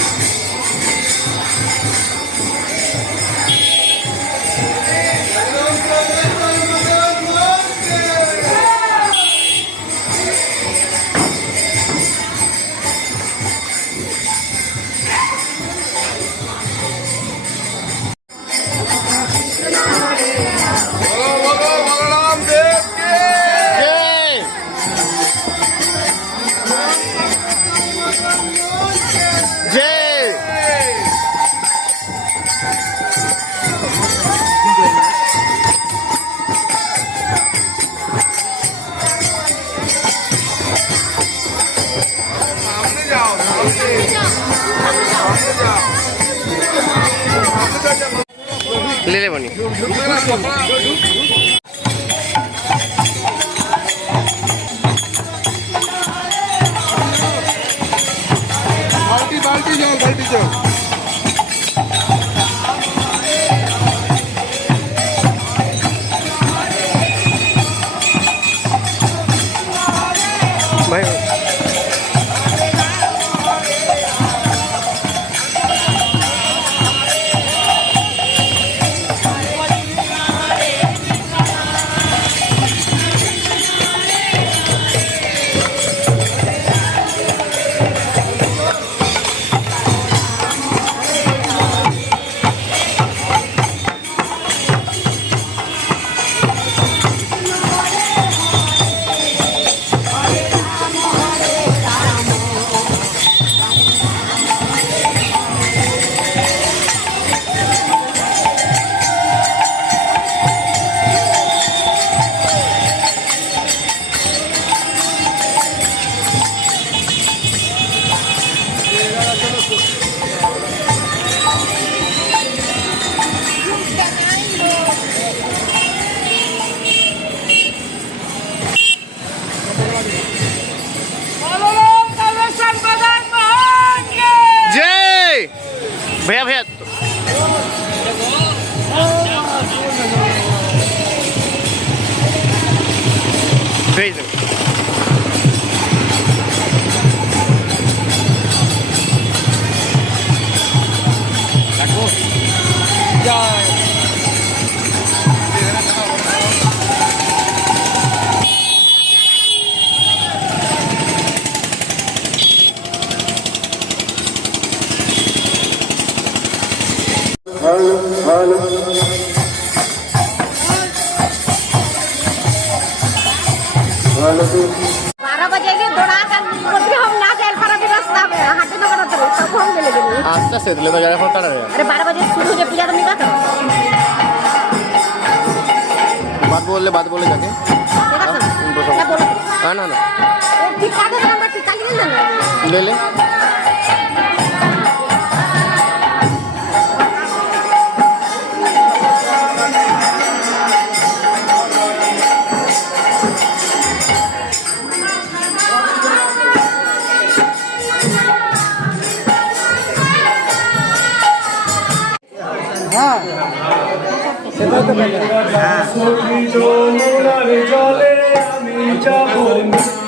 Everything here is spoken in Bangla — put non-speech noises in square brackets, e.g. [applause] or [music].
Thank [sighs] you. ले बाल्टी जो, बाल्टी जो Jay! Bhaiya bhaiya! আসতে আসে বাদ বলে যাকে না না না ঠিক আছে আমরা ঠিক আছে নিয়ে নেব নিয়ে নে Ah. Ah. Ah.